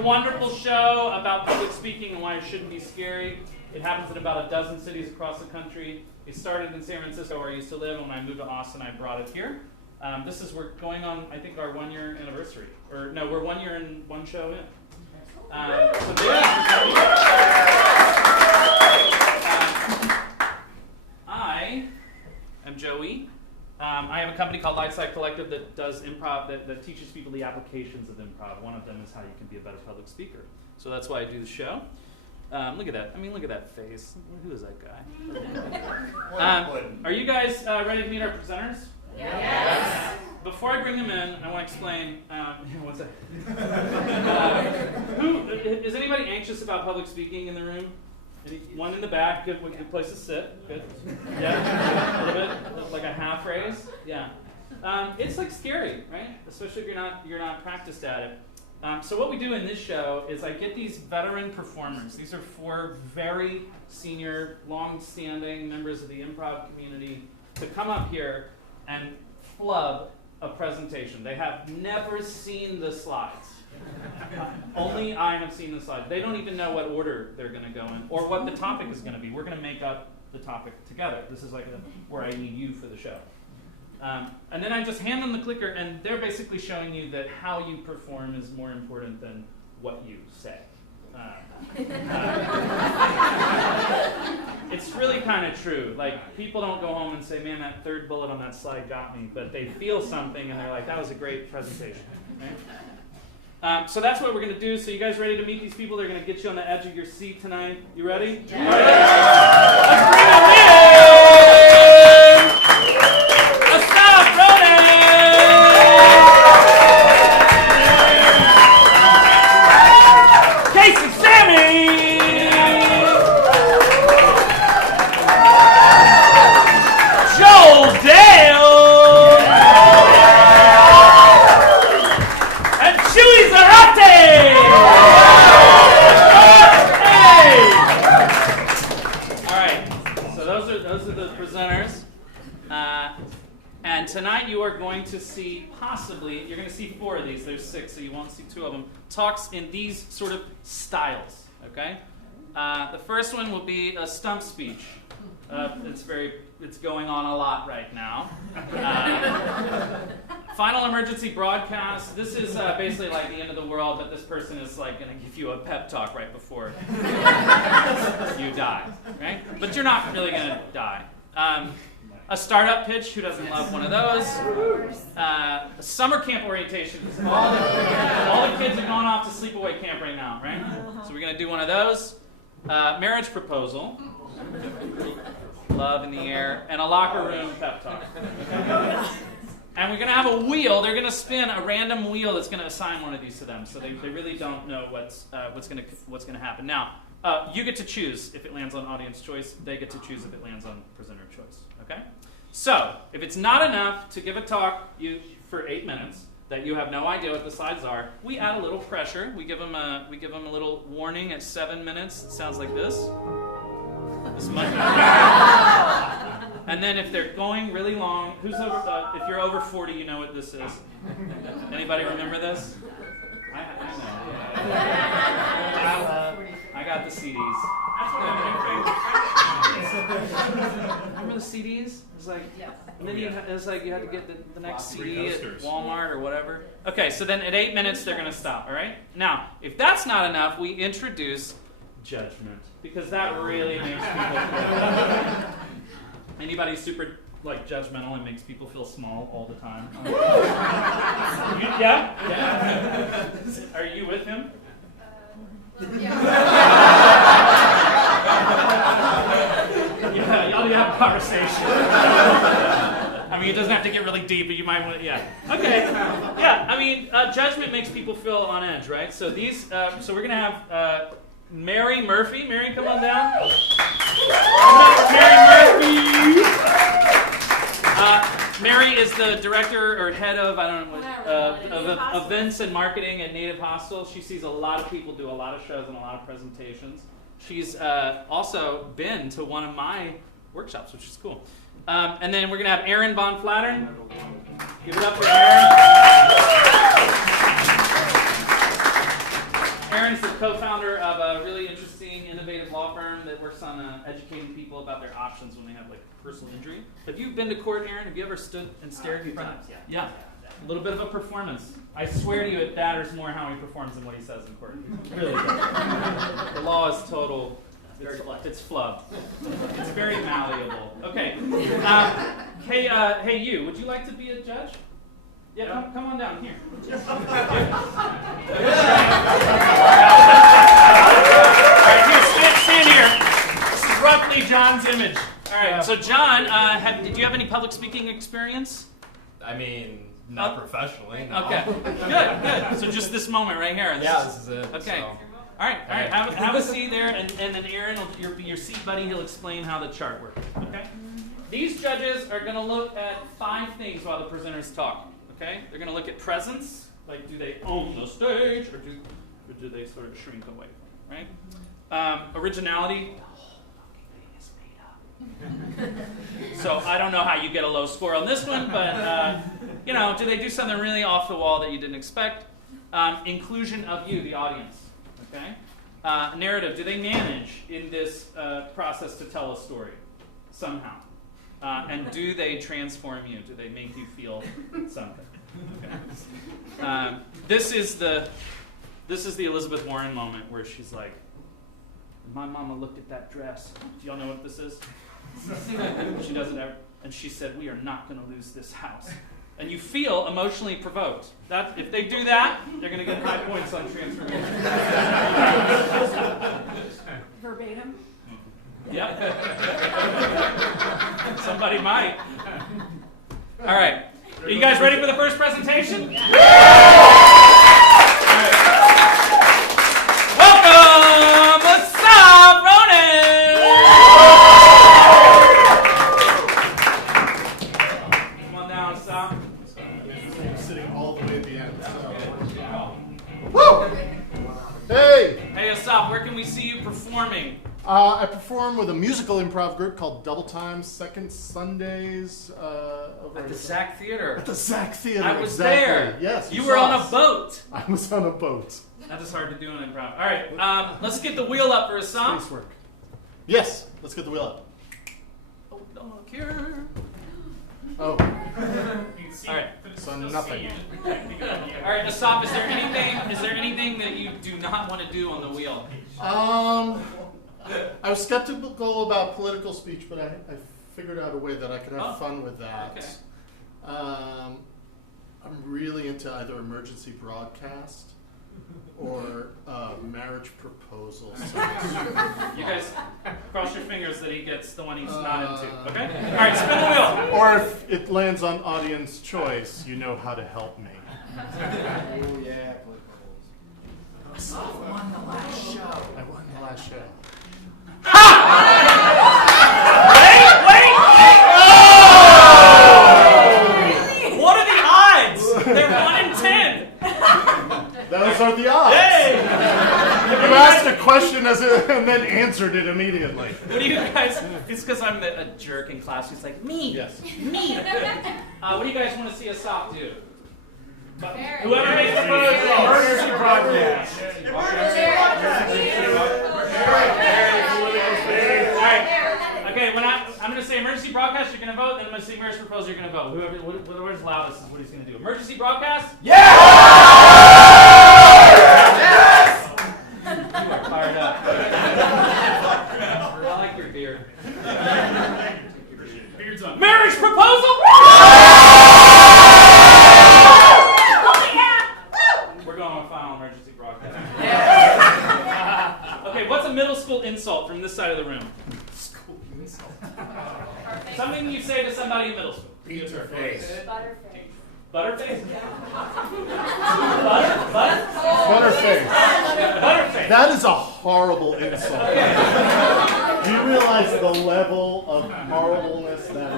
a wonderful show about public speaking and why it shouldn't be scary. It happens in about a dozen cities across the country. It started in San Francisco, where I used to live, and when I moved to Austin, I brought it here. We're going on, I think, our 1 year anniversary. Or no, we're 1 year and one show in. I am Joey. I have a company called Lightside Collective that does improv, that teaches people the applications of improv. One of them is how you can be a better public speaker. So that's why I do the show. Look at that. I mean, look at that face. Who is that guy? Are you guys ready to meet our presenters? Yes. Before I bring them in, I want to explain. One second. Is anybody anxious about public speaking in the room? One in the back. Good place to sit. Good. Yeah. A little bit, like a half raise. Yeah. It's like scary, right? Especially if you're not practiced at it. So what we do in this show is I get these veteran performers. These are 4 very senior, long-standing members of the improv community to come up here and flub a presentation. They have never seen the slides. Only I have seen the slides. They don't even know what order they're going to go in or what the topic is going to be. We're going to make up the topic together. This is like where I need you for the show. And then I just hand them the clicker, and they're basically showing you that how you perform is more important than what you say. It's really kind of true. Like, people don't go home and say, man, that third bullet on that slide got me, but they feel something, and they're like, that was a great presentation. Right? So that's what we're going to do. So you guys ready to meet these people? They're going to get you on the edge of your seat tonight. You ready? Yeah. Let's bring them in! Tonight you are going to see, you're going to see 4 of these. There's 6, so you won't see 2 of them. Talks in these sort of styles, okay? The first one will be a stump speech. It's going on a lot right now. Final emergency broadcast. This is basically like the end of the world, but this person is like going to give you a pep talk right before you die, right? But you're not really going to die. A startup pitch, who doesn't love one of those? A summer camp orientation. All the kids are going off to sleepaway camp right now, right? So we're going to do one of those. Marriage proposal. Love in the air. And a locker room pep talk. And we're going to have a wheel. They're going to spin a random wheel that's going to assign one of these to them. So they really don't know what's going to happen. Now, you get to choose if it lands on audience choice. They get to choose if it lands on presenter choice. Okay? So, if it's not enough to give a talk for 8 minutes that you have no idea what the slides are, we add a little pressure. We give them a little warning at 7 minutes. It sounds like this. This might And then if they're going really long, who's over? If you're over 40, you know what this is. Anybody remember this? I know. I got the CDs. Remember the CDs? It's like, and then you had to get the next CD at Walmart or whatever. Okay, so then at 8 minutes they're going to stop. All right. Now, if that's not enough, we introduce judgment because that really makes people feel. Anybody super judgmental and makes people feel small all the time? Yeah. Are you with him? Yeah, y'all need to have a conversation. I mean, it doesn't have to get really deep, but you might want to, yeah. Okay, yeah, I mean, judgment makes people feel on edge, right? So so we're going to have Mary Murphy. Mary, come on down. Mary Murphy. Mary is the director or head of, of events and marketing at Native Hostel. She sees a lot of people do a lot of shows and a lot of presentations. She's also been to one of my workshops, which is cool. And then we're going to have Aaron Von Flattern. Give it up for Aaron. works on educating people about their options when they have like personal injury. Have you been to court, Aaron? Have you ever stood and stared in front of? Yeah. A little bit of a performance. I swear to you, it matters more how he performs than what he says in court. Really does. The law is total. It's flub. It's very malleable. Okay. Hey, you. Would you like to be a judge? Yeah, come on down here. All right, here, stand here. This is roughly John's image. All right, so John, did you have any public speaking experience? I mean, not professionally. No. Okay, good. So just this moment right here. This is it. Okay. So. All right. Have a seat there, and then Aaron, your seat buddy, he'll explain how the chart works. Okay. These judges are going to look at 5 things while the presenters talk. Okay. They're going to look at presence, like do they own the stage, or do they sort of shrink away from it, right? Originality. The whole fucking thing is made up. So I don't know how you get a low score on this one, but do they do something really off the wall that you didn't expect? Inclusion of you, the audience. Okay. Narrative. Do they manage in this process to tell a story somehow? And do they transform you? Do they make you feel something? Okay. This is the Elizabeth Warren moment where she's like, "My mama looked at that dress. Do y'all know what this is?" She doesn't ever, and she said, "We are not going to lose this house." And you feel emotionally provoked. That if they do that, they're going to get high points on transformation. Verbatim. Yep. Somebody might. All right. Are you guys ready for the first presentation? All right. Welcome, Asaf Ronen! Come on down, Asaf. Sitting all the way at the end. So. Woo! Hey! Hey, Asaf, where can we see you performing? I perform with a musical improv group called Double Time, second Sundays. Over At the Zach Theater. At the Zach Theater, I was exactly. there. Yes, You were on a boat. I was on a boat. That is hard to do in improv. All right, let's get the wheel up for Asaf. Space work. Yes, let's get the wheel up. Oh, dog here. Oh. All right. So nothing. All right, Asaf, is there anything that you do not want to do on the wheel? I was skeptical about political speech, but I figured out a way that I could have fun with that. Okay. I'm really into either emergency broadcast or marriage proposal. You guys cross your fingers that he gets the one he's not into. Okay? All right, spin the wheel. Or if it lands on audience choice, you know how to help me. Oh yeah. Asaf won the last show. I won the last show. Wait! What are the odds? They're 1 in 10. Those are the odds. Hey! You asked a question and then answered it immediately. What do you guys? It's because I'm a jerk in class. He's like, me. Yes. Me. What do you guys want to see Asaf do? Whoever makes the proposal. Emergency broadcast. Alright. Okay, I'm going to say emergency broadcast, you're going to vote, then I'm going to say marriage proposal, you're going to vote. Whoever's loudest is what he's going to do. Emergency broadcast? Yeah! Yes! You are fired up. I like your beard. Beard's on. Marriage proposal? We're going with final emergency broadcast. Okay, what's a middle school insult from this side of the room? School insult. Something you say to somebody in middle school. Pizza face. Butterface? Butterface. Butterface. That is a horrible insult. Do you realize the level of horribleness that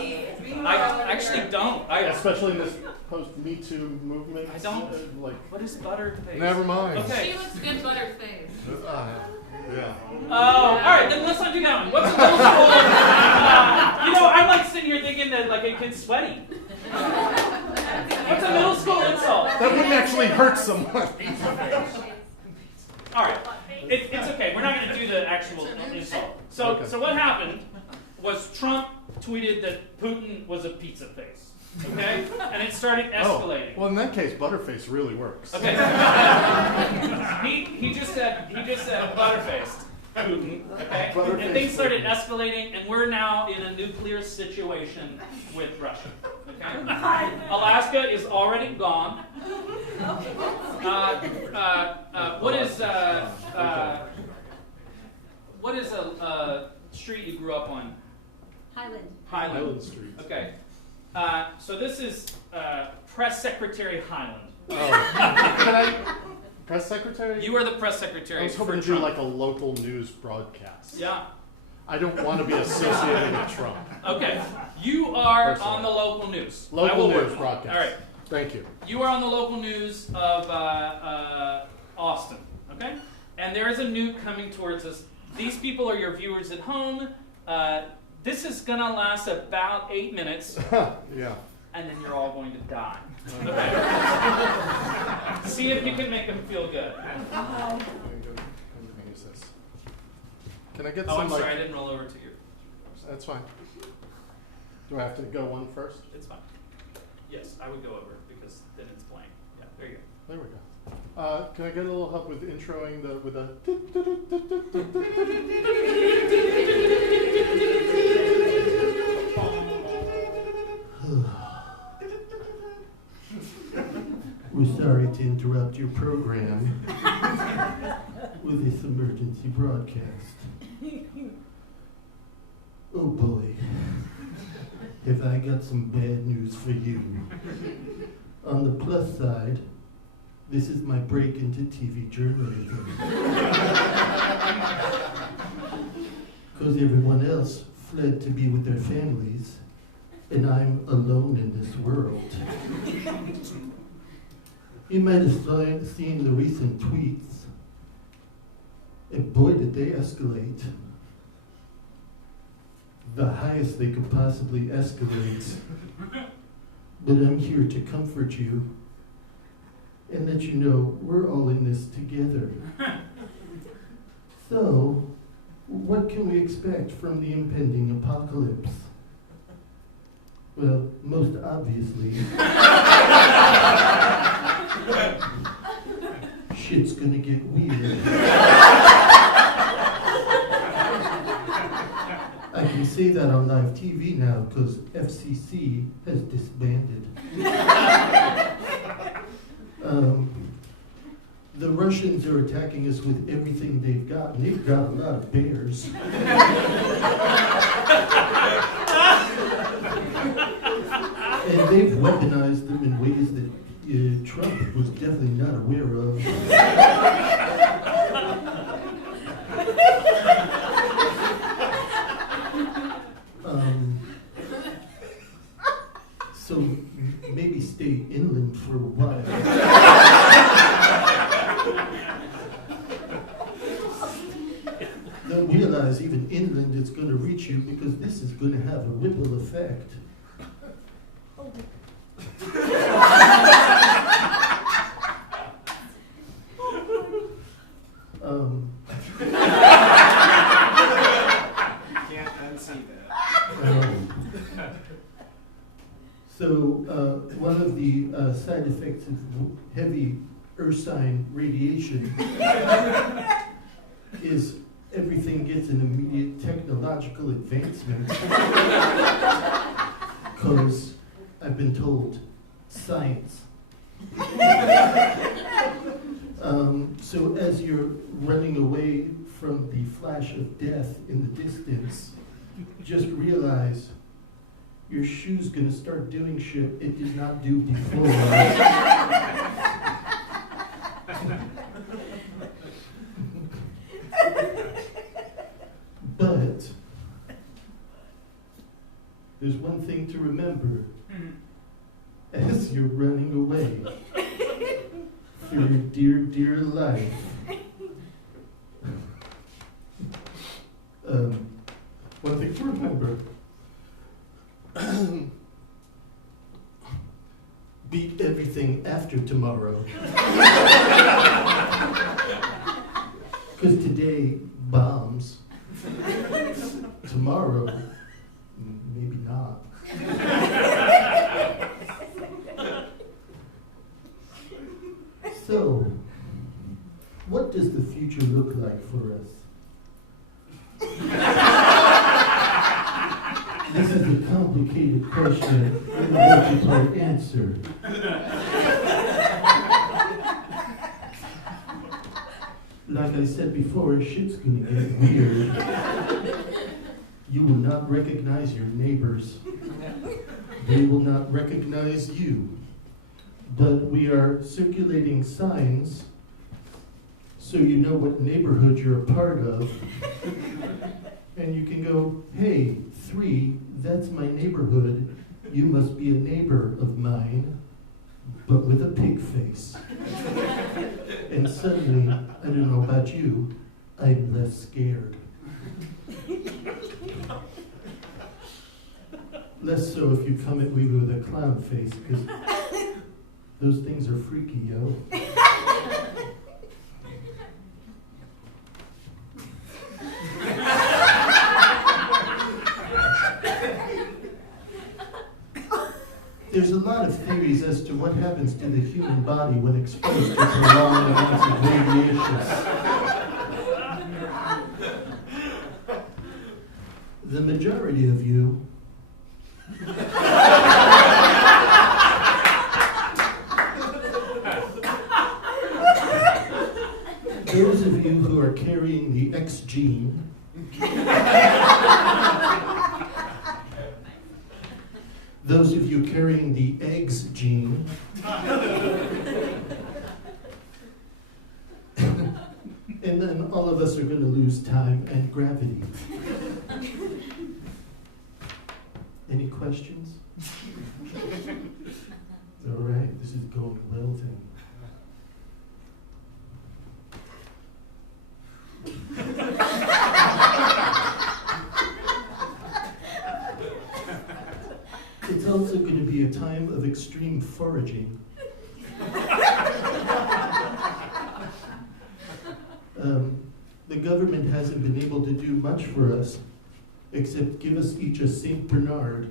is? I actually don't. Especially in this post-Me Too movement. I don't. Like, What is Butterface? never mind. Okay. She looks good, Butterface. Yeah. Oh, all right. Then let's not do that one. What's a middle school? I'm like sitting here thinking that like a kid's sweaty. What's a middle school insult? That wouldn't actually hurt someone. All right. It's okay. We're not going to do the actual insult. So Okay. so what happened was Trump tweeted that Putin was a pizza face. Okay? And it started escalating. Oh, well, in that case, Butterface really works. Okay. he just said butterfaced Putin. Okay. Butterfaced And things started Putin. escalating, and we're now in a nuclear situation with Russia. Okay. Alaska is already gone. What is a street you grew up on? Highland. Highland Street. Okay. So this is Press Secretary Highland. Oh. Can I? Press secretary? You are the press secretary. I was hoping for to do Trump. like a local news broadcast. Yeah. I don't want to be associated with Trump. Okay. You are Personally. on the local news. I Local will news work. broadcast. All right. Thank you. You are on the local news of Austin. Okay. And there is a nuke coming towards us. These people are your viewers at home. This is gonna last about 8 minutes, Yeah. and then you're all going to die. Okay. See if you can make them feel good. Can I get Oh, some I'm like? sorry, I didn't roll over to you. That's fine. Do I have to go one first? It's fine. Yes, I would go over because then it's blank. Yeah, there you go. There we go. Can I get a little help with introing with a? We're sorry to interrupt your program with this emergency broadcast. Oh boy, have I got some bad news for you. On the plus side, this is my break into TV journalism. Because everyone else fled to be with their families, and I'm alone in this world. You might have seen the recent tweets, and boy did they escalate. The highest they could possibly escalate. But I'm here to comfort you and let you know we're all in this together. So, what can we expect from the impending apocalypse? Well, most obviously, shit's gonna get weird. I can say that on live TV now because FCC has disbanded. The Russians are attacking us with everything they've got, and they've got a lot of bears. And they've weaponized them in ways that Trump was definitely not aware of. So maybe stay inland for a while. They'll realize even inland it's going to reach you because this is going to have a ripple effect. Can't unsee that. So one of the side effects of heavy Ursine radiation is everything gets an immediate technological advancement. Because I've been told science. So as you're running away from the flash of death in the distance, just realize your shoe's gonna start doing shit it did not do before. But there's one thing to remember as you're running away for your dear, dear life. One thing to remember. Beat everything after tomorrow. Because today bombs. tomorrow, maybe not. So, what does the future look like for us? This is a complicated question with a multi-part answer. Like I said before, shit's gonna get weird. You will not recognize your neighbors. They will not recognize you. But we are circulating signs so you know what neighborhood you're a part of. And you can go, hey, 3, that's my neighborhood. You must be a neighbor of mine, but with a pig face. And suddenly, I don't know about you, I'm less scared. Less so if you come at me with a clown face, because those things are freaky, yo. There's a lot of theories as to what happens to the human body when exposed to prolonged amounts of radiation. The majority of you those of you who are carrying the X gene those of you carrying the eggs gene and then all of us are going to lose time and gravity. Any questions? All right, this is going well then. It's also going to be a time of extreme foraging. The government hasn't been able to do much for us except give us each a St. Bernard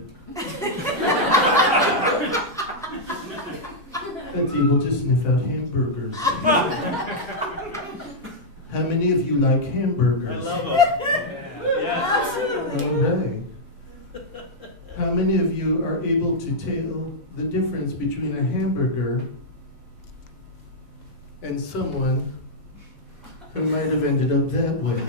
that's able to sniff out hamburgers. How many of you like hamburgers? I love them. Yes. All right. How many of you are able to tell the difference between a hamburger and someone who might have ended up that way?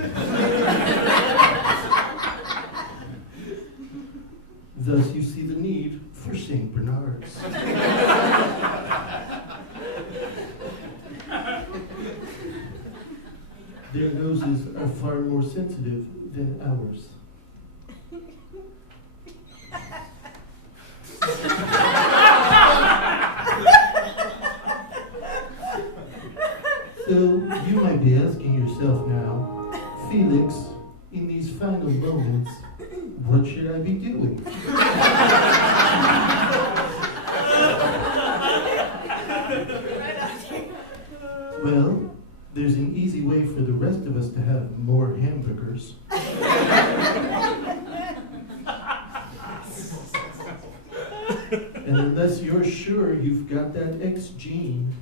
Thus, you see the need for St. Bernards. Their noses are far more sensitive than ours. So, you might be asking yourself now, Felix, in these final moments, what should I be doing? Well, there's an easy way for the rest of us to have more hamburgers. And unless you're sure you've got that X gene,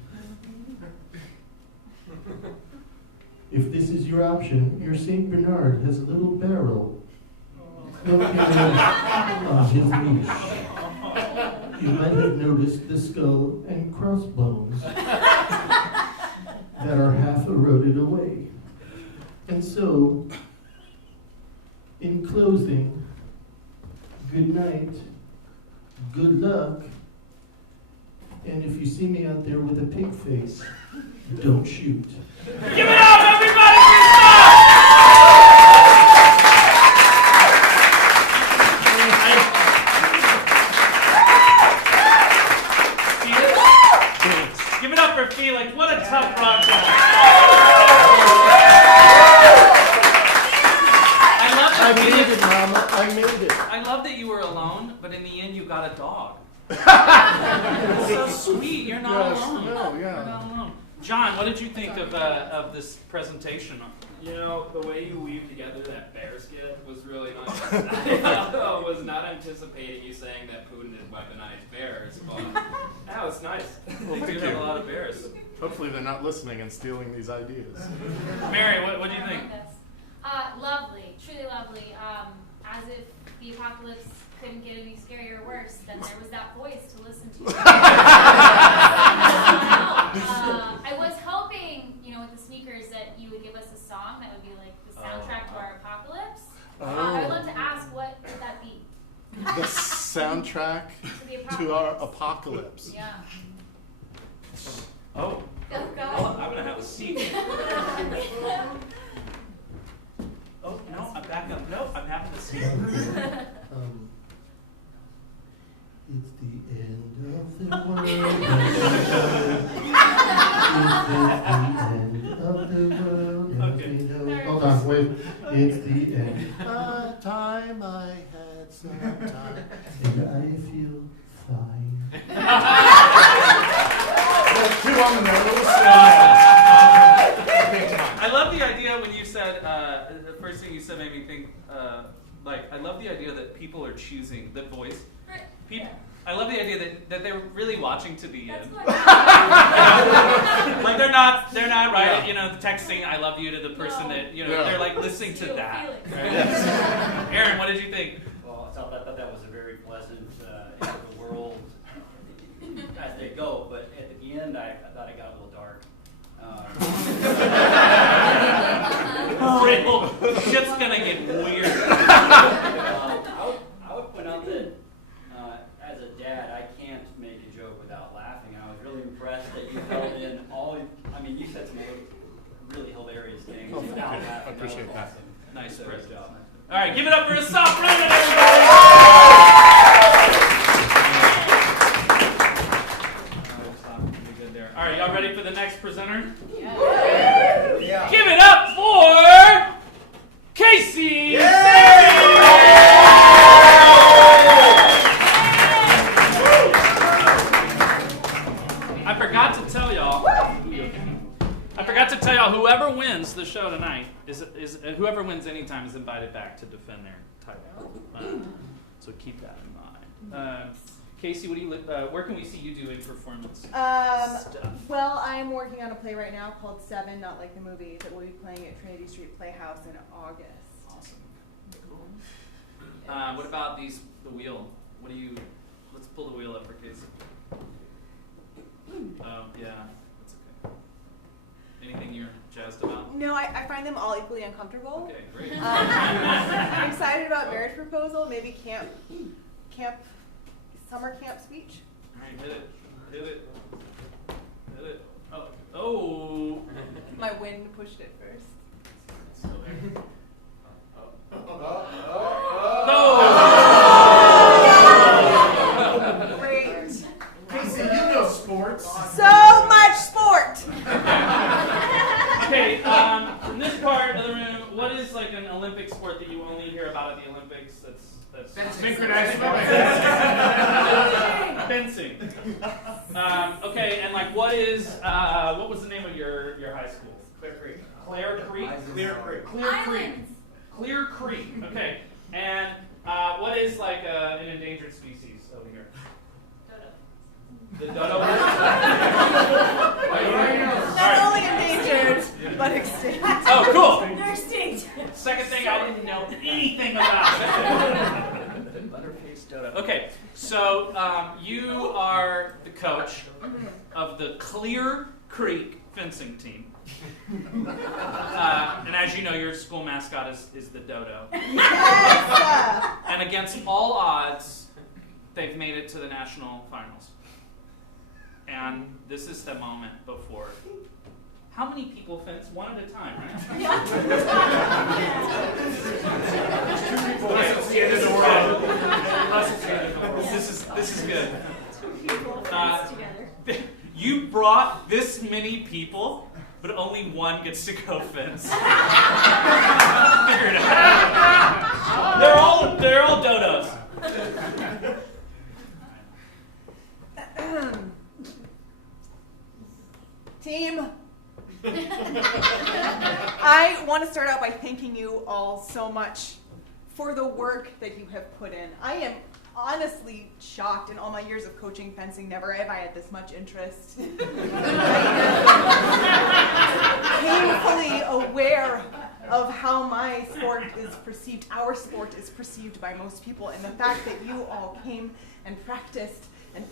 if this is your option, your St. Bernard has a little barrel located on his leash. You might have noticed the skull and crossbones that are half eroded away. And so, in closing, good night, good luck, and if you see me out there with a pig face, don't shoot. Give it up, everybody! Give it up for Felix. What a tough process. I made it, Mama. I made it. I love that you were alone, but in the end you got a dog. That's so sweet. You're not Yes, alone. no, You're yeah. not alone. John, what did you think of this presentation? You know, the way you weaved together that bear skit was really nice. I was not anticipating you saying that Putin had weaponized bears, but that was nice. They do have a lot of bears. Hopefully they're not listening and stealing these ideas. Mary, what do you think? Lovely, truly lovely. As if the apocalypse couldn't get any scarier or worse, then there was that voice to listen to. I was hoping, with the sneakers, that you would give us a song that would be like the soundtrack to our apocalypse. I would love to ask, what would that be? The soundtrack to our apocalypse. Yeah. Oh, Go, go. I'm gonna have a seat. Oh no, I'm back up. No, I'm having a seat. It's the end of the world. It's the end of the world. Okay. Hold on, wait. It's the end. Time I had some time. And I feel fine. Two on the nose. I love the idea when you said, the first thing you said made me think, I love the idea that people are choosing the voice. People, I love the idea that they're really watching to the end. Like they're not right, texting "I love you" to the person that they're like listening to that. Right? Aaron, what did you think? Well, I thought that was a very pleasant end of the world as they go, but at the end, I thought it got a little dark. Real shit's gonna get weird. I would point out that as a dad, I can't make a joke without laughing. I was really impressed that you held in you said some really hilarious things without laughing. I appreciate that. Awesome. Nice, So, Chris. good job. All right, give it up for a soft round, everybody. All right, y'all ready for the next presenter? Yeah. Give it up for Casey. I forgot to tell y'all. Whoever wins the show tonight is whoever wins anytime is invited back to defend their title. So keep that in mind. Casey, where can we see you doing performance stuff? Well, I'm working on a play right now called Seven, not like the movie, that will be playing at Trinity Street Playhouse in August. Awesome. Cool. What about the wheel? Let's pull the wheel up for Casey. Yeah, that's okay. Anything you're jazzed about? No, I find them all equally uncomfortable. Okay, great. I'm excited about Marriage Proposal, maybe summer camp speech. All right, hit it. Oh. My wind pushed it first. Still there. Great. Casey, you know sports. So much sport! Okay, from this part of the room, what is like an Olympic sport that you only hear about at the Olympics? That's Synchronized fencing. Okay, and like what was the name of your high school? Clear Creek. Clare Creek? Clear Creek. Clear Creek. Okay. And what is like an endangered species over here? The dodo. Not only endangered, but extinct. Oh, cool. They're extinct. Second thing I didn't know anything about. Butterface dodo. Okay, so you are the coach of the Clear Creek fencing team. And as you know, your school mascot is the dodo. Yes! And against all odds, they've made it to the national finals. And this is the moment before. How many people fence? One at a time, right? This is good. You brought this many people, but only one gets to go fence. Figure it out. They're all dodos. Team, I want to start out by thanking you all so much for the work that you have put in. I am honestly shocked. In all my years of coaching fencing, never have I had this much interest. Painfully aware of how my sport is perceived, our sport is perceived by most people, and the fact that you all came and practiced and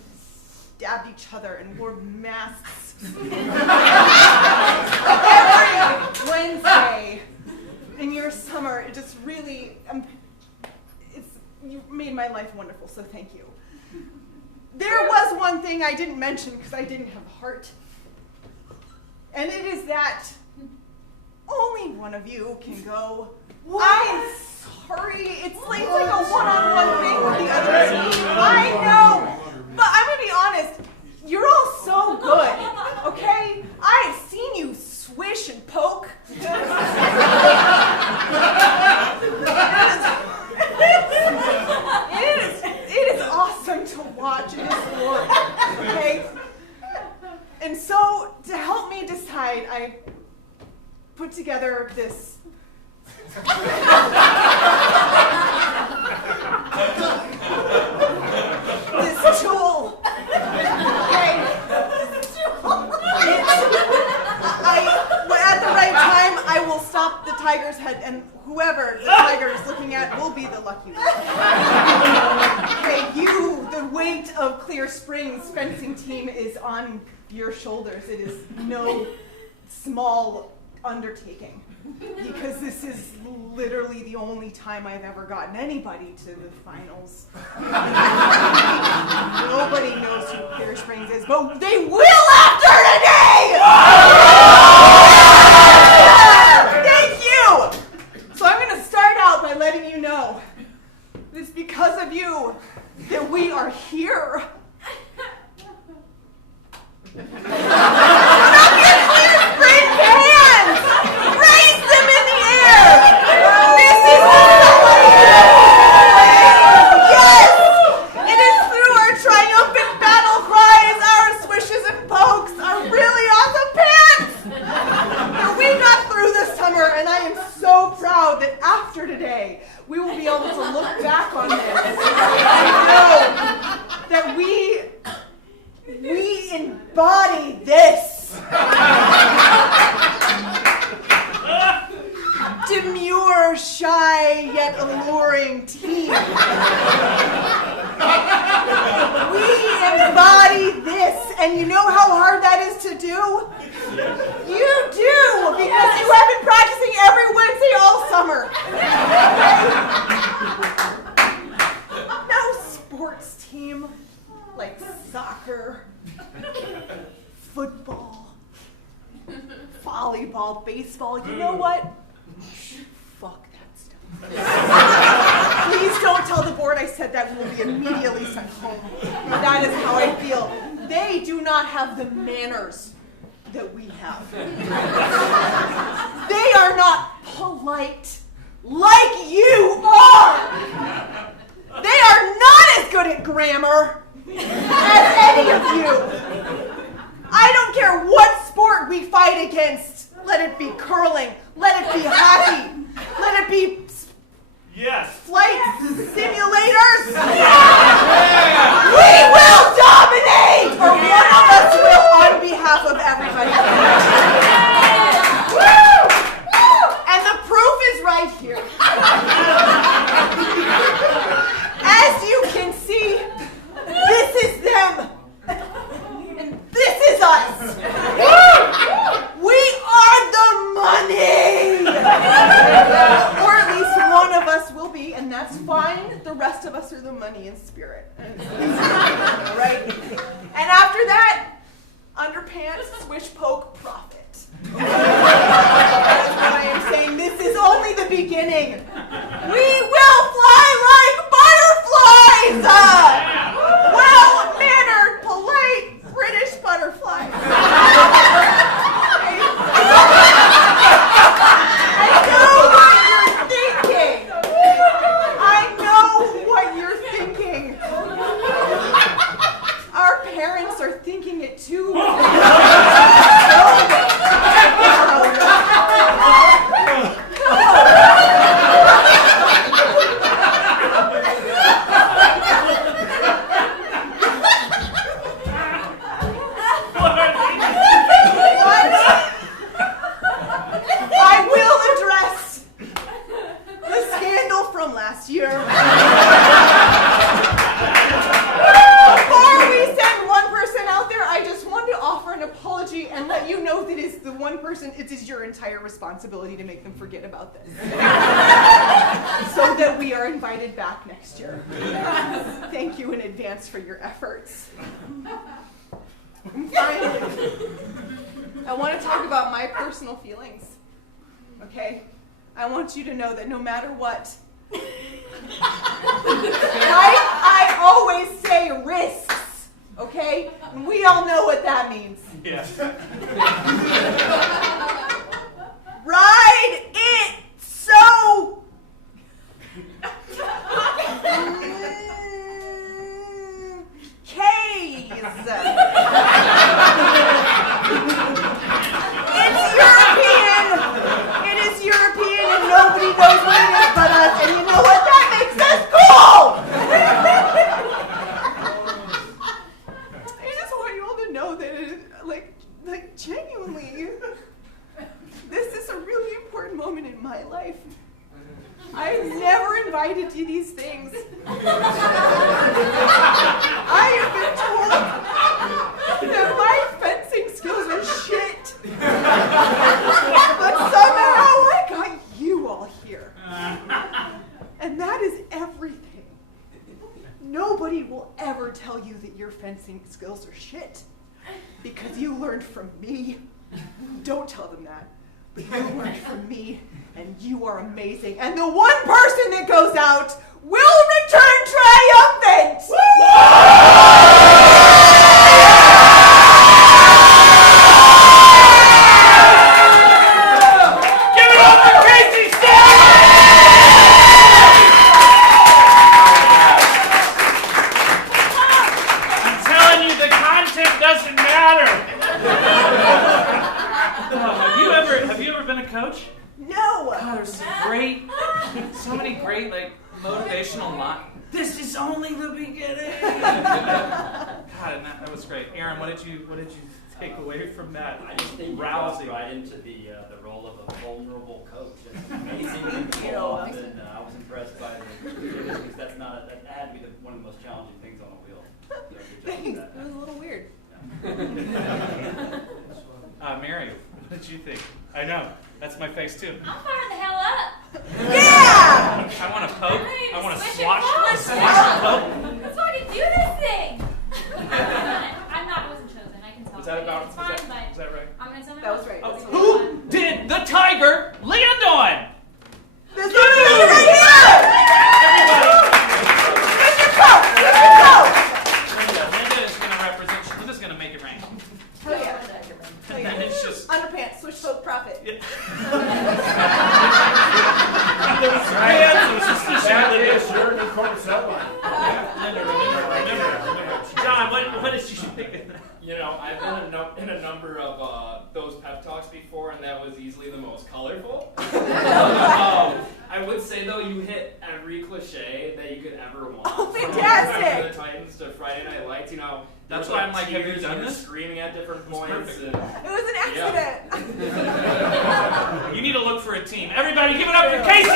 stabbed each other and wore masks every Wednesday in your summer, it just really, you made my life wonderful, so thank you. There was one thing I didn't mention because I didn't have heart, and it is that only one of you can go. What? I'm sorry, it's like a one-on-one thing with the other team. I know, but I'm gonna be honest, you're all so good, okay? I've seen you swish and poke. It is awesome to watch in this sport, okay? And so, to help me decide, I put together this tool. Okay. At the right time, I will stop the tiger's head, and whoever the tiger is looking at will be the lucky one. Okay, the weight of Clear Springs fencing team is on your shoulders. It is no small undertaking, because this is literally the only time I've ever gotten anybody to the finals. Nobody knows who Clear Springs is, but they will after today! Thank you! So I'm going to start out by letting you know it's because of you that we are here. Today, we will be able to look back on this and know that we embody this. Demure, shy, yet alluring team. We embody this, and you know how hard that is to do? You do, because you have been practicing every Wednesday all summer. No sports team like soccer, football, volleyball, baseball, you know what? Fuck that stuff. Please don't tell the board I said that. We will be immediately sent home. That is how I feel. They do not have the manners that we have. They are not polite like you are. They are not as good at grammar as any of you. I don't care what sport we fight against. Let it be curling. Let it be hockey. Let it be flight simulators. We will dominate, or one of us will, on behalf of everybody. And the proof is right here. As you can see, this is them, and this is us. We are the money! Or at least one of us will be, and that's fine. The rest of us are the money in spirit. Right? And after that, underpants, swish, poke, profit. That's what I am saying. This is only the beginning. We will fly like butterflies! Well-mannered, polite, British butterflies. I know what you're thinking. Our parents are thinking it too. So apology and let you know that it's the one person, it is your entire responsibility to make them forget about this. So that we are invited back next year. Thank you in advance for your efforts. Finally, I want to talk about my personal feelings. Okay? I want you to know that no matter what, I always say risks, okay? And we all know what that means. Yes. Ride it so K's. It's European. It is European and nobody knows what it is but us. And you know what? That makes us cool. I just want you all to know that it is, like genuinely, this is a really important moment in my life. I've never invited to these things. I have been told that my fencing skills are shit. But somehow I got you all here. And that is everything. Nobody will ever tell you that your fencing skills are shit. Because you learned from me. Don't tell them that. But you learned from me, and you are amazing. And the one person that goes out will return triumphant! Give it up for Casey Stone! I'm telling you, the content doesn't matter. Have you ever been a coach? No! God, there's so many great like motivational lines. This is only the beginning. God, and that was great. Aaron, what did you take away from that? I just think you rousing walked right into the role of a vulnerable coach. It's amazing to pull off, and I was impressed by the because that had to be one of the most challenging things on a wheel. So good job with Thanks. that. It was a little weird. Mary, what did you think? I know, that's my face too. I'm fired the hell up. Yeah! I want to poke. I want to Switch swash it poke. Let's fucking do this thing. I wasn't chosen. I can tell. Was that about? It's fine, Was that right? I'm gonna someone That else. was right. Oh, That's who did the tiger land on? This is right here! Mr. Pope! Mr. Pope! Linda is going to represent. Linda's going to make it rain. Hell yeah. Hell And yeah. it's just. Underpants, switch folk profit. There was pants. It was just a Shirt and corporate subline. Linda. John, what did you think? You know, I've been in a number of those pep talks before, and that was easily the most colorful. I would say, though, you hit every cliche that you could ever want. Oh, From fantastic! the Titans to Friday Night Lights, you know. That's there why was, I'm like, have you tears done and this? Screaming at different was points. perfect. And, It was an accident. You need to look for a team. Everybody, give it up for Casey.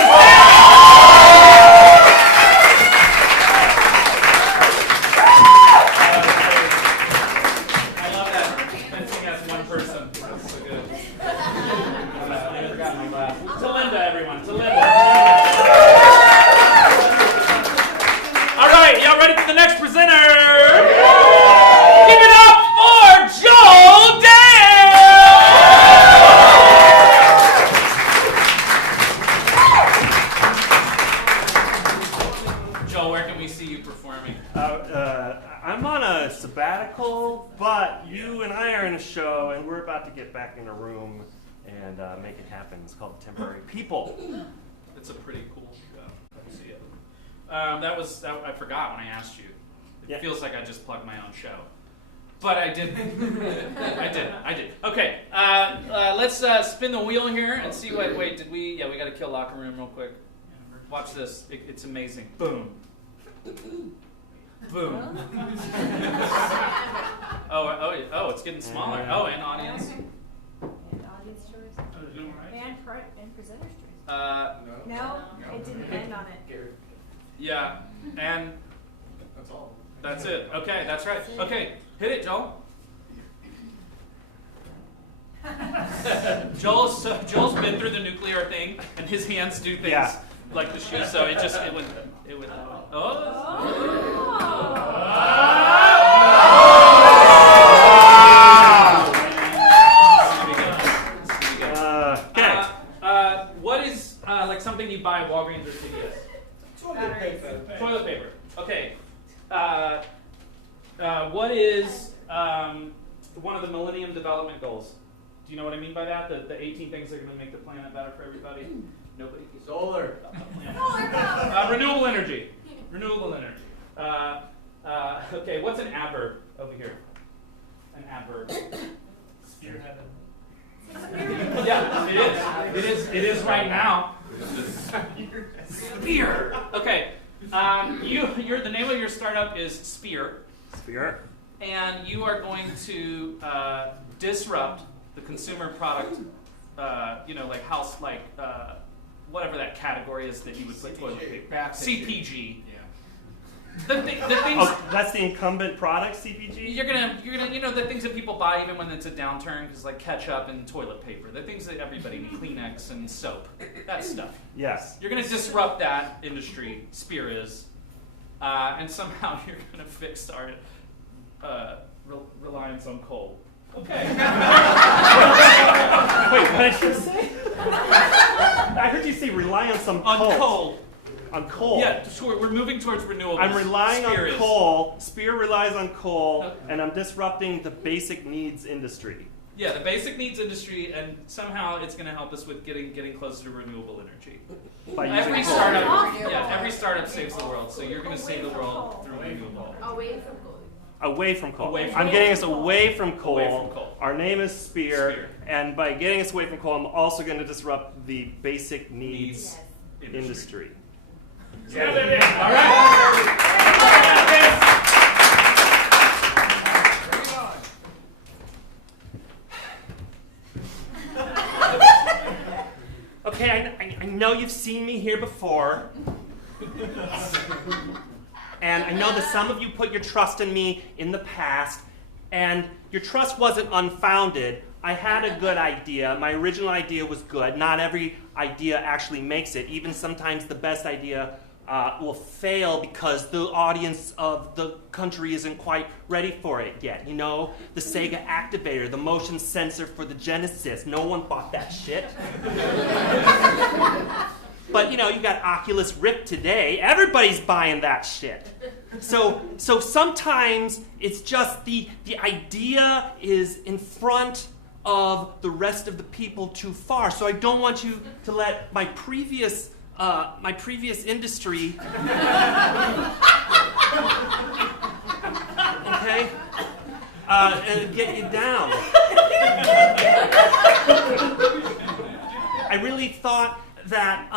I love that. Fencing has one person. That's so good. I forgot my glass. To Linda, everyone. To Linda. All right, y'all ready for the next presenter? Give it up for Joel Dale! Joel, where can we see you performing? I'm on a sabbatical, but you and I are in a show, and we're about to get back in a room and make it happen. It's called Temporary People. It's a pretty cool show. Let me see it. I forgot when I asked you. It feels like I just plugged my own show. But I didn't. I did. Okay, let's spin the wheel here and see what, wait, we got to kill Locker Room real quick. Watch this. It's amazing. Boom. Boom. Oh, it's getting smaller. Oh, and audience. And audience choice. And presenter's choice. No, it didn't end on it. Yeah, and That's all. that's it. Okay, that's right. Okay, hit it, Joel. Joel's been through the nuclear thing, and his hands do things like the shoe. So it would. What is like something you buy at Walgreens or CVS? Toilet paper. Toilet paper. Okay. What is one of the Millennium Development Goals? Do you know what I mean by that? The 18 things that are going to make the planet better for everybody? Nobody? Solar. Renewable energy. Renewable energy. Okay, what's an adverb over here? An adverb. Spearheaded. Yeah, it is. It is right now. Spear. Okay. You're the name of your startup is Spear. Spear. And you are going to disrupt the consumer product, like house, whatever that category is that you would put toilet paper. CPG. Yeah. The things. Oh, that's the incumbent product, CPG? You're gonna, the things that people buy even when it's a downturn, because like ketchup and toilet paper, the things that everybody needs, Kleenex and soap, that stuff. Yes. You're gonna disrupt that industry, Spear is, and somehow you're gonna fix our reliance on coal. Okay. Wait, what did you say? I heard you say rely on some coal. On coal. On coal. Yeah, we're moving towards renewables. I'm relying Spear on is. coal. Spear relies on coal, Okay. and I'm disrupting the basic needs industry. Yeah, the basic needs industry, and somehow it's going to help us with getting closer to renewable energy. By Every using coal. startup saves the world. So you're going to save the world through renewable energy. Away from gold. Away from coal. Away from I'm coal. getting us away from coal. Away from coal. Our name is Spear, Spear. and by getting us away from coal, I'm also going to disrupt the basic needs Yes. industry. Yeah, baby. All right. Okay, I know you've seen me here before. And I know that some of you put your trust in me in the past, and your trust wasn't unfounded. I had a good idea. My original idea was good. Not every idea actually makes it. Even sometimes the best idea will fail because the audience of the country isn't quite ready for it yet. You know, the Sega Activator, the motion sensor for the Genesis. No one bought that shit. But you know, you got Oculus Rift today. Everybody's buying that shit. So sometimes it's just the idea is in front of the rest of the people too far. So I don't want you to let my previous industry, okay, and get you down. I really thought that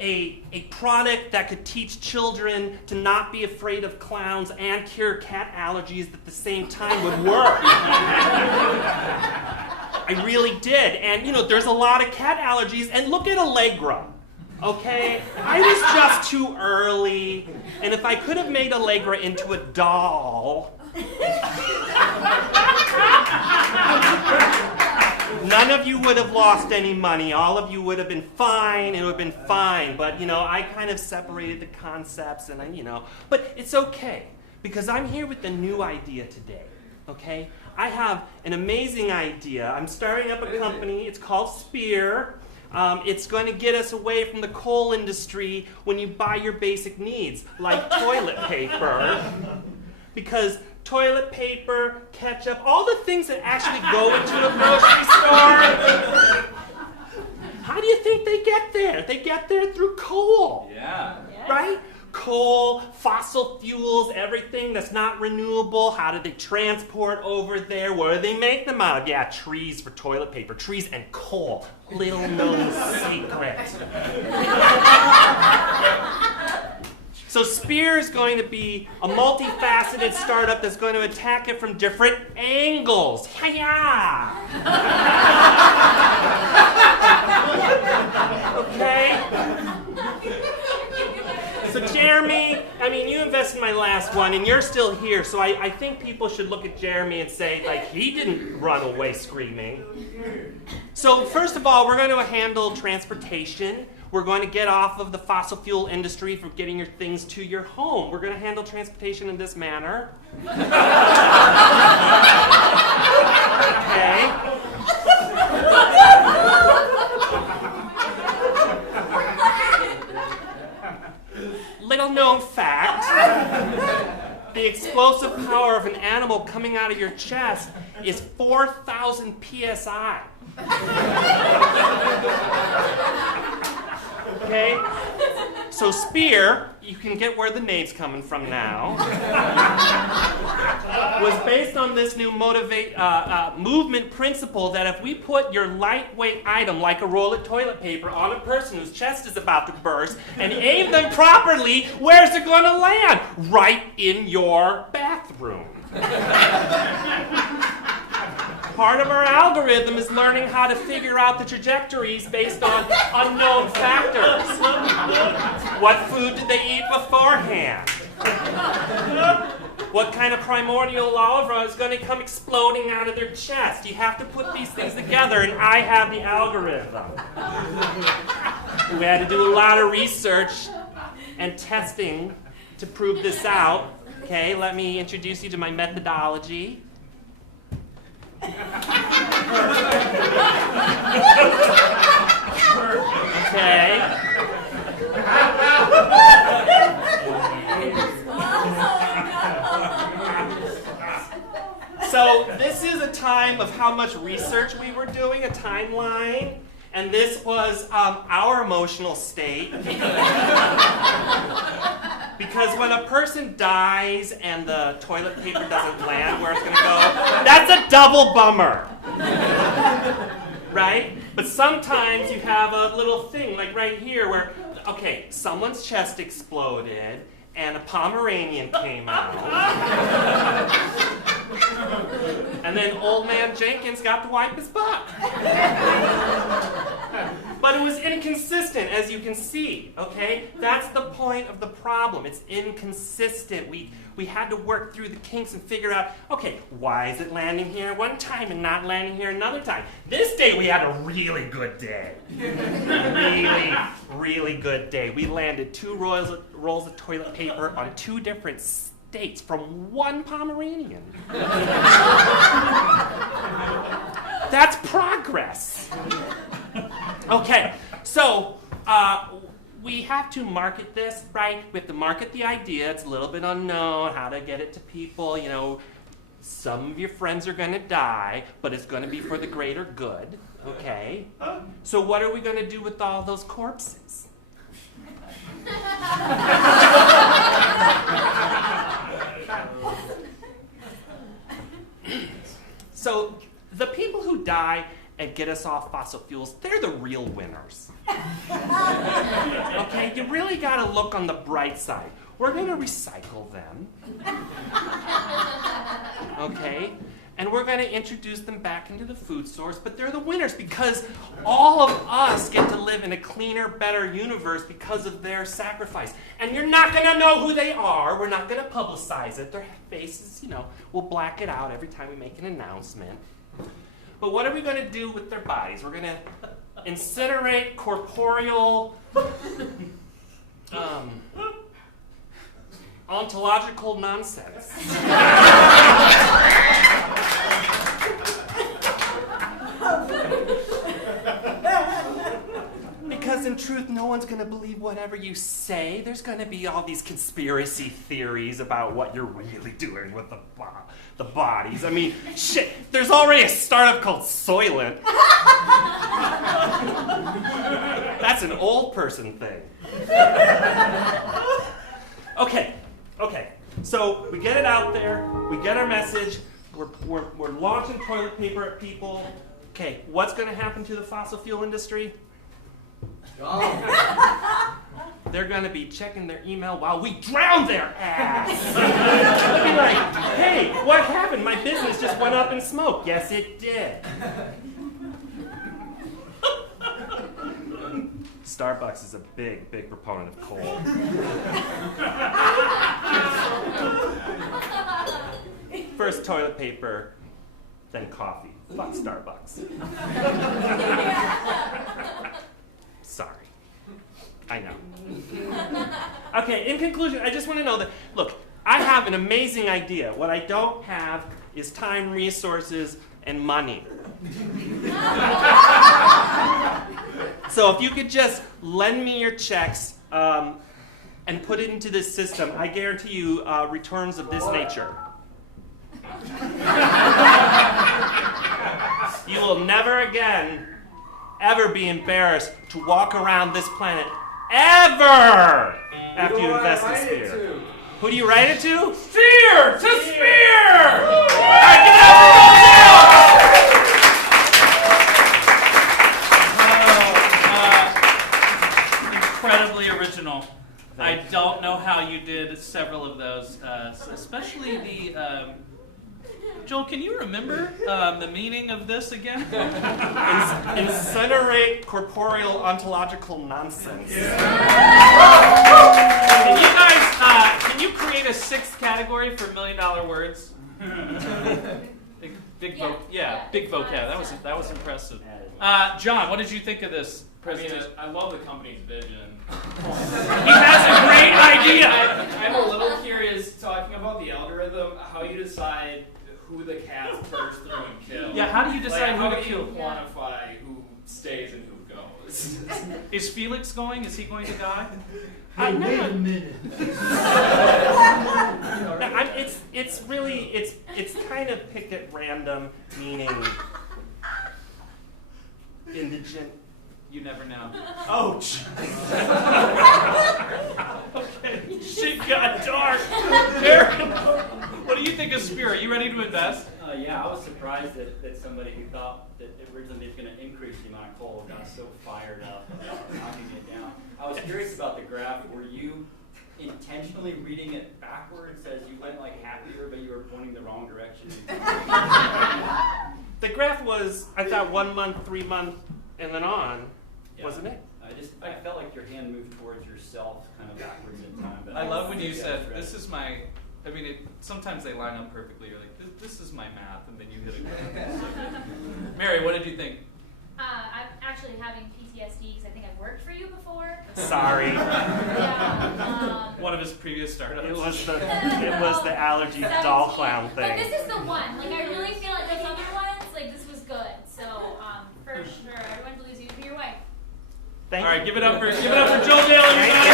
a product that could teach children to not be afraid of clowns and cure cat allergies at the same time would work. I really did. And you know, there's a lot of cat allergies, and look at Allegra. Okay? I was just too early, and if I could have made Allegra into a doll, none of you would have lost any money. All of you would have been fine. It would have been fine. But, you know, I kind of separated the concepts, and but it's okay, because I'm here with a new idea today, okay? I have an amazing idea. I'm starting up a company. It's called Spear. It's going to get us away from the coal industry when you buy your basic needs, like toilet paper. Because toilet paper, ketchup, all the things that actually go into a grocery store, how do you think they get there? They get there through coal. Yeah. Right? Coal, fossil fuels, everything that's not renewable. How do they transport over there? What do they make them out of? Yeah, trees for toilet paper. Trees and coal. Little known secret. So Spear is going to be a multifaceted startup that's going to attack it from different angles. Hi-ya! Okay? So Jeremy, I mean, you invested in my last one, and you're still here, so I think people should look at Jeremy and say, like, he didn't run away screaming. So first of all, we're going to handle transportation. We're going to get off of the fossil fuel industry for getting your things to your home. We're going to handle transportation in this manner. Okay. Little known fact, the explosive power of an animal coming out of your chest is 4,000 psi. Okay? So Spear, you can get where the name's coming from now, was based on this new movement principle that if we put your lightweight item, like a roll of toilet paper, on a person whose chest is about to burst and aim them properly, where's it going to land? Right in your bathroom. Part of our algorithm is learning how to figure out the trajectories based on unknown factors. What food did they eat beforehand? What kind of primordial lava is going to come exploding out of their chest? You have to put these things together, and I have the algorithm. We had to do a lot of research and testing to prove this out. Okay, let me introduce you to my methodology. Okay. So this is a time of how much research we were doing, a timeline, and this was our emotional state. Because when a person dies and the toilet paper doesn't land where it's going to go, that's a double bummer. Right? But sometimes you have a little thing, like right here, where, okay, someone's chest exploded and a Pomeranian came out. And then old man Jenkins got to wipe his butt. But it was inconsistent, as you can see, okay? That's the point of the problem. It's inconsistent. We had to work through the kinks and figure out, okay, why is it landing here one time and not landing here another time? This day we had a really good day. Really, really good day. We landed 2 rolls of toilet paper on 2 different states from 1 Pomeranian. That's progress. Okay, so we have to market this, right? We have to market the idea. It's a little bit unknown how to get it to people. You know, some of your friends are going to die, but it's going to be for the greater good, okay? So what are we going to do with all those corpses? So the people who die and get us off fossil fuels, they're the real winners. Okay, you really got to look on the bright side. We're going to recycle them. Okay? And we're going to introduce them back into the food source, but they're the winners because all of us get to live in a cleaner, better universe because of their sacrifice. And you're not going to know who they are. We're not going to publicize it. Their faces, you know, we'll black it out every time we make an announcement. But what are we going to do with their bodies? We're going to incinerate corporeal, ontological nonsense. Because in truth, no one's going to believe whatever you say. There's going to be all these conspiracy theories about what you're really doing with the bodies. I mean, shit, there's already a startup called Soylent. That's an old person thing. Okay. So we get it out there. We get our message. We're launching toilet paper at people. Okay, what's going to happen to the fossil fuel industry? They're going to be checking their email while we drown their ass. They'll be like, hey, what happened? My business just went up in smoke. Yes, it did. Starbucks is a big, big proponent of coal. First toilet paper, then coffee. Fuck Starbucks. Sorry. I know. Okay, in conclusion, I just want to know that, look, I have an amazing idea. What I don't have is time, resources, and money. So if you could just lend me your checks and put it into this system, I guarantee you returns of this nature. You will never again, ever be embarrassed to walk around this planet ever after you invest in Spear. Who do you write it to? Spear to Spear! All right, give it up for incredibly original. I don't know how you did several of those, especially the. Joel, can you remember the meaning of this again? Incinerate corporeal ontological nonsense. Can you guys, can you create a sixth category for $1 million words? Big vocab. That was impressive. John, what did you think of this presentation? I love the company's vision. He has a great idea. I'm a little curious, talking about the algorithm, how you decide who the cats purge through and kill. Yeah, how do you decide who to How kill? do you quantify who stays and who goes? Is Felix going? Is he going to die? Hey, wait a minute. It's really it's kind of pick at random, meaning indigent. You never know. Oh, jeez. Okay, shit got dark. Aaron, what do you think of Spear? Are you ready to invest? Yeah, I was surprised that somebody who thought that originally it was going to increase the amount of coal got so fired up about knocking it down. I was curious about the graph. Were you intentionally reading it backwards as you went like happier, but you were pointing the wrong direction? The graph was, I thought, 1 month, 3 month, and then on, wasn't it? I felt like your hand moved towards yourself kind of backwards in time. But I love when you said, this is my, I mean, sometimes they line up perfectly. You're like, this is my math, and then you hit it. Mary, what did you think? I'm actually having PTSD because I think I've worked for you before. Sorry. Yeah, one of his previous startups. It was the allergy doll clown thing. But this is the one. Like, I really feel like those other ones, like, this was good. So, for sure, everyone believes you for your wife. Thank All you. right, give it up for Joel Dale, everybody.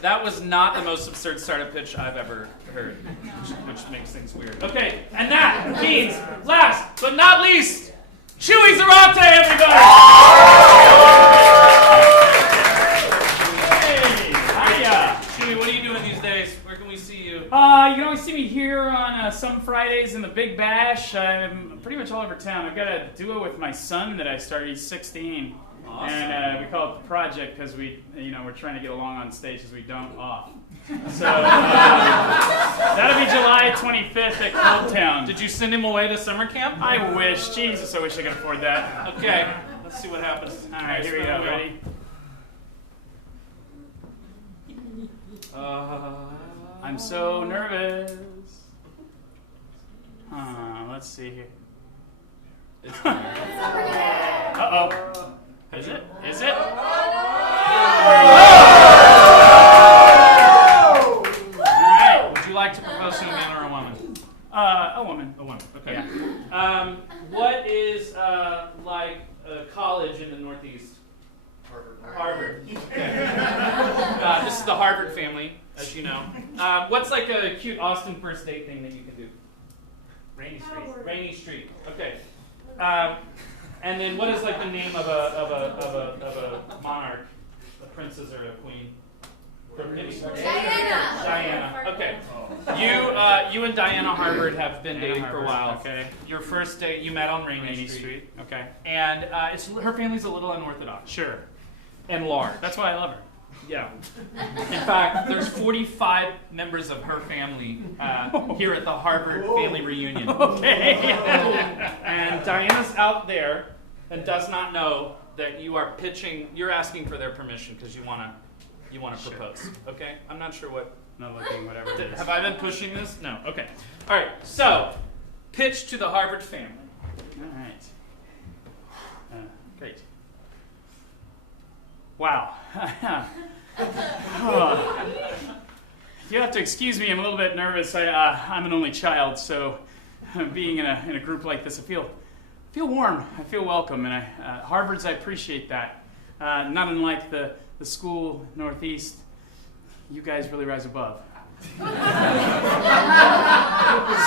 That was not the most absurd startup pitch I've ever heard, which makes things weird. Okay, and that means, last but not least, Chewy Zarate, everybody! Hey, hiya! Chewy, what are you doing these days? Where can we see you? You can always see me here on some Fridays in the Big Bash. I'm pretty much all over town. I've got a duo with my son that I started. He's 16. Awesome. And we call it the Project because we're trying to get along on stage as we don't off. So that'll be July 25th at Cold Town. Did you send him away to summer camp? I wish. Jesus, I wish I could afford that. Okay, let's see what happens. All right, here we go. Ready? I'm so nervous. Let's see here. Uh-oh. Is it? Is it? All right. Would you like to propose to a man or a woman? A woman. A woman. Okay. Yeah. What is like a college in the Northeast? Harvard. This is the Harvard family, as you know. What's like a cute Austin first date thing that you can do? Rainy Street. Rainy Street. Okay. And then what is like the name of a monarch, a princess or a queen? Diana. Diana. Okay. You and Diana Harvard have been dating for a while. Okay. Your first date, you met on Rainy Street. Okay. And her family's a little unorthodox. Sure. And large. That's why I love her. Yeah. In fact, there's 45 members of her family here at the Harvard family reunion. Okay. And Diana's out there and does not know that you are pitching, you're asking for their permission because you want to you want to Sure. propose. Okay? I'm not sure what. Not looking, whatever it is. Have I been pushing this? No. Okay. All right. So, pitch to the Harvard family. All right. Great. Wow. You have to excuse me. I'm a little bit nervous. I'm an only child, so being in a group like this, I feel warm. I feel welcome, and Harvard's. I appreciate that. Not unlike the school Northeast, you guys really rise above.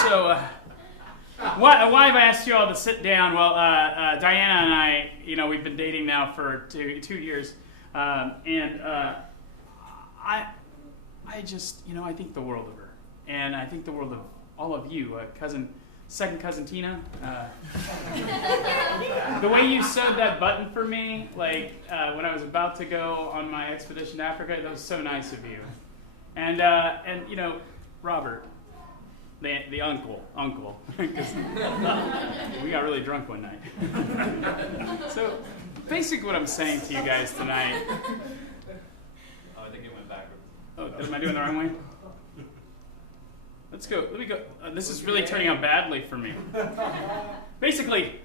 So, why have I asked you all to sit down? Well, Diana and I, we've been dating now for 2 years, and I just, I think the world of her, and I think the world of all of you, second cousin Tina. The way you sewed that button for me, like when I was about to go on my expedition to Africa, that was so nice of you. And Robert, the uncle, because we got really drunk one night. So basically what I'm saying to you guys tonight. Oh, I think it went backwards. Oh, am I doing the wrong way? Let's go. Let me go. This is really turning out badly for me. Basically,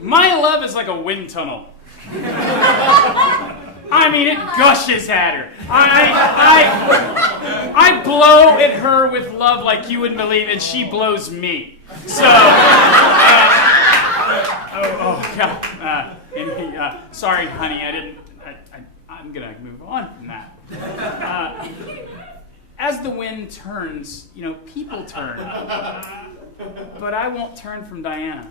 my love is like a wind tunnel. I mean, it gushes at her. I blow at her with love like you wouldn't believe, and she blows me. So, God. Sorry, honey, I'm gonna move on from that. As the wind turns, people turn. But I won't turn from Diana.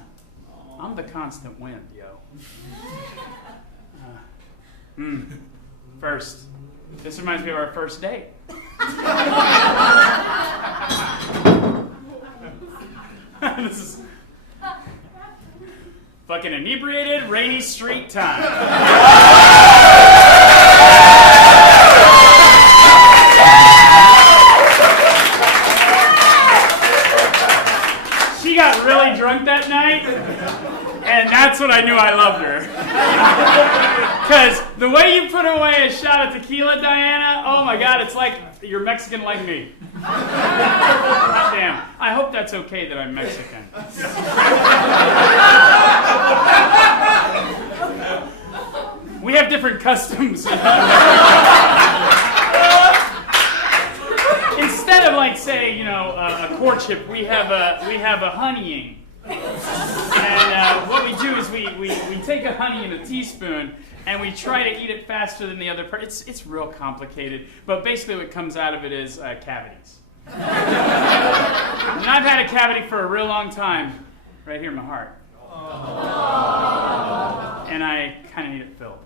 I'm the constant wind, yo. First, this reminds me of our first date. This is fucking inebriated, rainy street time. She got really drunk that night, and that's when I knew I loved her. Because the way you put away a shot of tequila, Diana, oh my God, it's like you're Mexican like me. God damn. I hope that's okay that I'm Mexican. We have different customs. Instead of a courtship, we have a honeying. And what we do is we take a honey in a teaspoon and we try to eat it faster than the other person. It's real complicated, but basically what comes out of it is cavities. And I've had a cavity for a real long time, right here in my heart. And I kind of need it filled.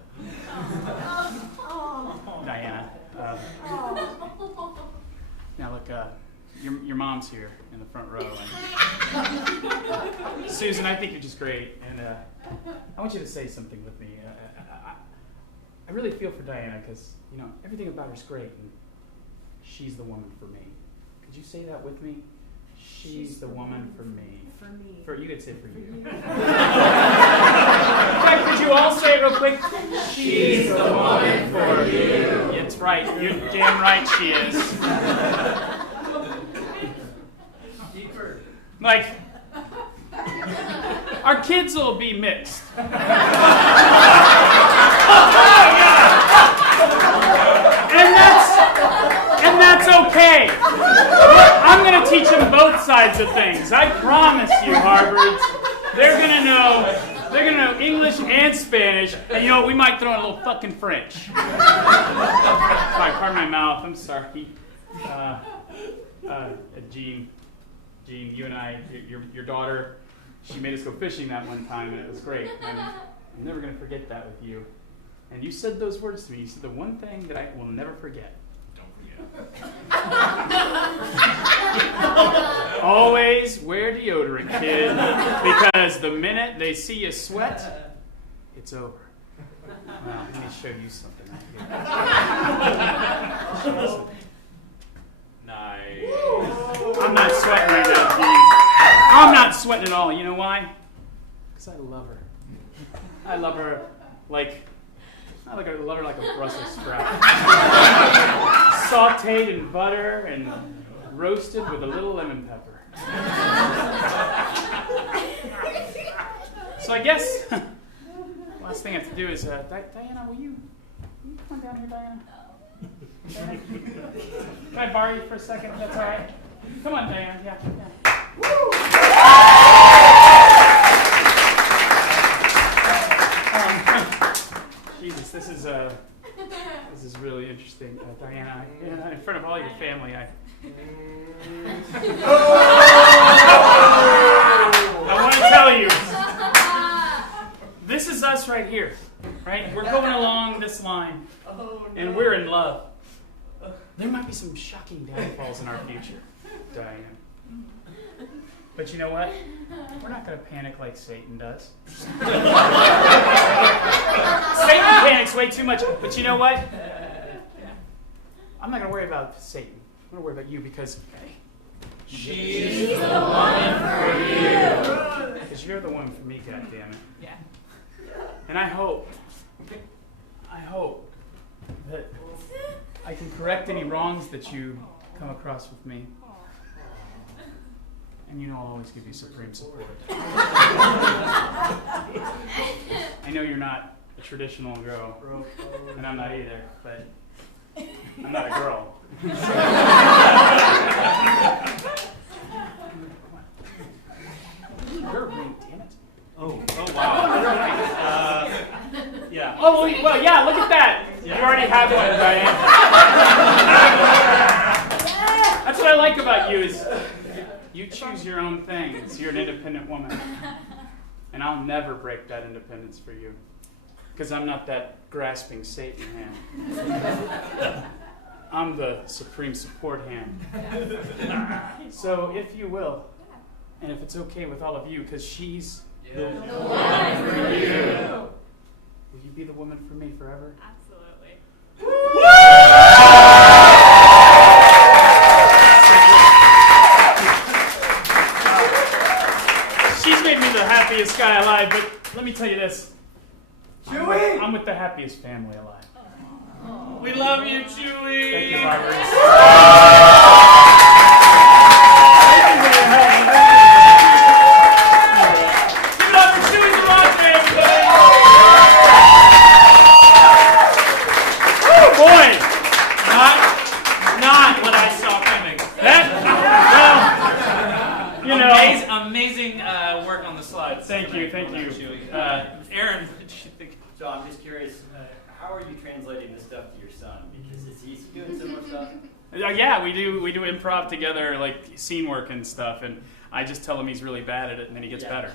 Diana. Now look, your mom's here in the front row. And Susan, I think you're just great, and I want you to say something with me. I really feel for Diana because everything about her's great, and she's the woman for me. Could you say that with me? She's the woman for me. For me. You could say for you. In fact, could you all say it real quick? She's the woman for you. It's right. You're damn right she is. Like, our kids will be mixed. And that's okay. I'm going to teach them both sides of things. I promise you, Harvard. They're going to know English and Spanish, and we might throw in a little fucking French. Sorry, pardon my mouth. I'm sorry. Jean, you and I, your daughter, she made us go fishing that one time, and it was great. And I'm never going to forget that with you. And you said those words to me. You said the one thing that I will never forget. Always wear deodorant, kid, because the minute they see you sweat, it's over. Well, let me show you something right here. Nice. I'm not sweating right now, Gene. I'm not sweating at all. You know why? Because I love her. I love her like I love her like a Brussels sprout. Sauteed in butter and roasted with a little lemon pepper. So I guess last thing I have to do is, Diana, will you come on down here, Diana? Diana? Can I borrow you for a second, if that's all right? Come on, Diana. Yeah. Jesus, this is really interesting, Diana. In front of all your family, I want to tell you, this is us right here, right? We're going along this line, and we're in love. There might be some shocking downfalls in our future, Diane. But you know what? We're not going to panic like Satan does. Satan panics way too much. But you know what? I'm not going to worry about Satan. I'm going to worry about you because she's the one for you. Because you're the one for me, goddammit. Yeah. And I hope that I can correct any wrongs that you come across with me. And you know I'll always give you supreme support. I know you're not a traditional girl, and I'm not either, but I'm not a girl. You're a ring, damn it. Oh wow. Yeah. Oh, well, yeah, look at that. You already have one, Diane. That's what I like about you is you choose your own things. You're an independent woman. And I'll never break that independence for you. Because I'm not that grasping Satan hand. I'm the supreme support hand. So if you will, and if it's okay with all of you, because she's the woman for you. Will you be the woman for me forever? Absolutely. She's made me the happiest guy alive, but let me tell you this. Chewie! I'm with the happiest family alive. We love you, Chewie. Thank you, Robert. Give it up for Chewie's Laundry, everybody! Oh boy! Not what I saw coming. Well, you know. Amazing work on the slides. Thank you. Aaron, what did you think? So I'm just curious, how are you translating this stuff to your son? Because is he doing similar stuff? Yeah, we do improv together, like scene work and stuff, and I just tell him he's really bad at it, and then he gets better.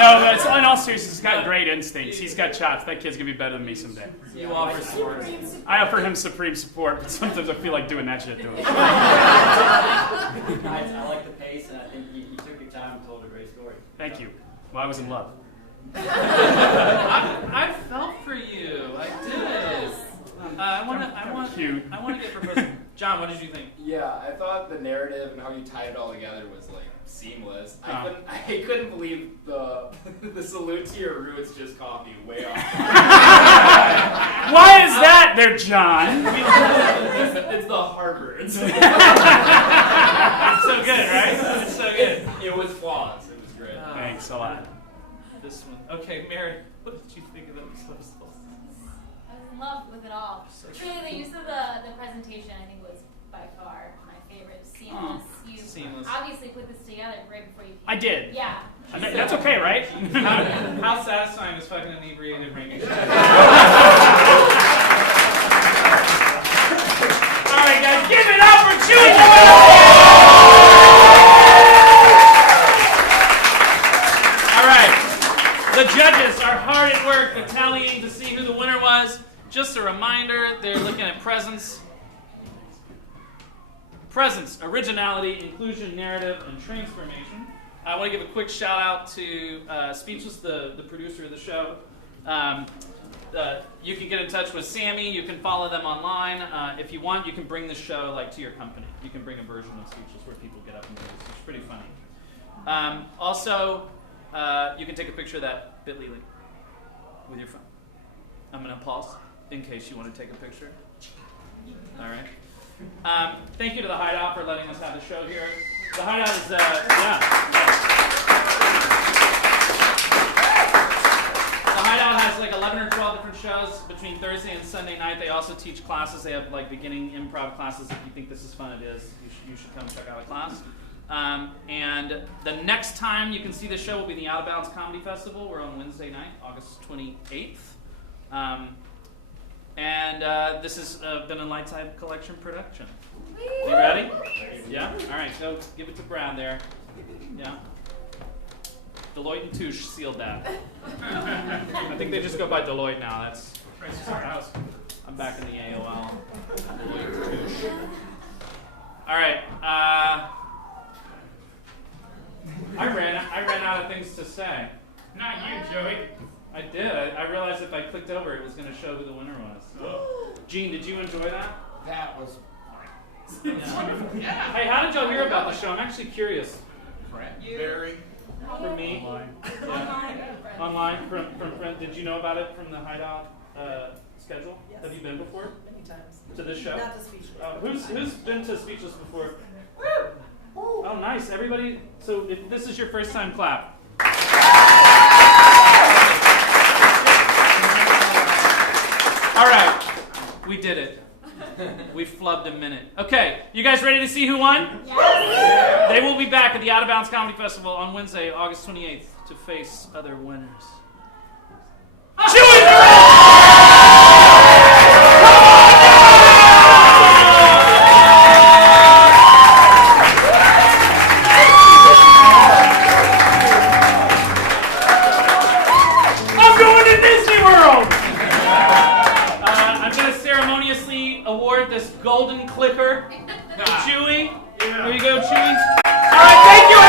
No, but in all seriousness, he's got great instincts. He's got chops. That kid's gonna be better than me someday. You offer support. I offer him supreme support, but sometimes I feel like doing that shit to him. I like the pace, and I think you took your time and told a great story. Thank you. Well, I was in love. I felt for you. I did. I want to get proposed. John, what did you think? Yeah, I thought the narrative and how you tied it all together was like seamless. I couldn't believe the salute to your roots, just coffee way off. Why is that there, John? It's the Harvard. It's so good, right? It's so good. It was flawless. It was great. Thanks a lot. This one. Okay, Mary, what did you think of those? I was in love with it all. Truly, the use of the presentation, I think, was by far my favorite. Seamless. You obviously put this together right before you came. I did. Yeah. That's okay, right? How satisfying was fucking inebriated making sure? All right, guys, give it up for Chewie! All right. The judges are hard at work tallying to see who the winner was. Just a reminder, they're looking at presence. Presence, originality, inclusion, narrative, and transformation. I want to give a quick shout out to Speechless, the producer of the show. You can get in touch with Sammy. You can follow them online. If you want, you can bring the show to your company. You can bring a version of Speechless where people get up and do this. It's pretty funny. Also, you can take a picture of that bit.ly link with your phone. I'm going to pause in case you want to take a picture. All right. Thank you to the Hideout for letting us have the show here. The Hideout is, The Hideout has like 11 or 12 different shows between Thursday and Sunday night. They also teach classes. They have like beginning improv classes. If you think this is fun, it is. You should come check out a class. And the next time you can see the show will be the Out of Bounds Comedy Festival. We're on Wednesday night, August 28th. This has been a Lightside Collection production. You ready? Yeah? All right, go give it to Brad there. Yeah? Deloitte and Touche sealed that. I think they just go by Deloitte now. That's our house. I'm back in the AOL. Deloitte and Touche. All right. I ran out of things to say. Not you, Joey. I did. I realized if I clicked over, it was going to show who the winner was. Gene, did you enjoy that? That was yeah. Hey, how did y'all hear about the show? I'm actually curious. very. From me? Online. From friends. Did you know about it from the Hideout schedule? Yes. Have you been before? Many times. To this show? Not to Speechless. Who's been to Speechless before? Oh, nice. Everybody. So if this is your first time, clap. All right. We did it. We flubbed a minute. Okay, you guys ready to see who won? Yes. They will be back at the Out of Bounds Comedy Festival on Wednesday, August 28th, to face other winners. I'm going to Disney World! I'm going to ceremoniously award this golden clicker to Chewy. Here you go, Chewy. All right, thank you.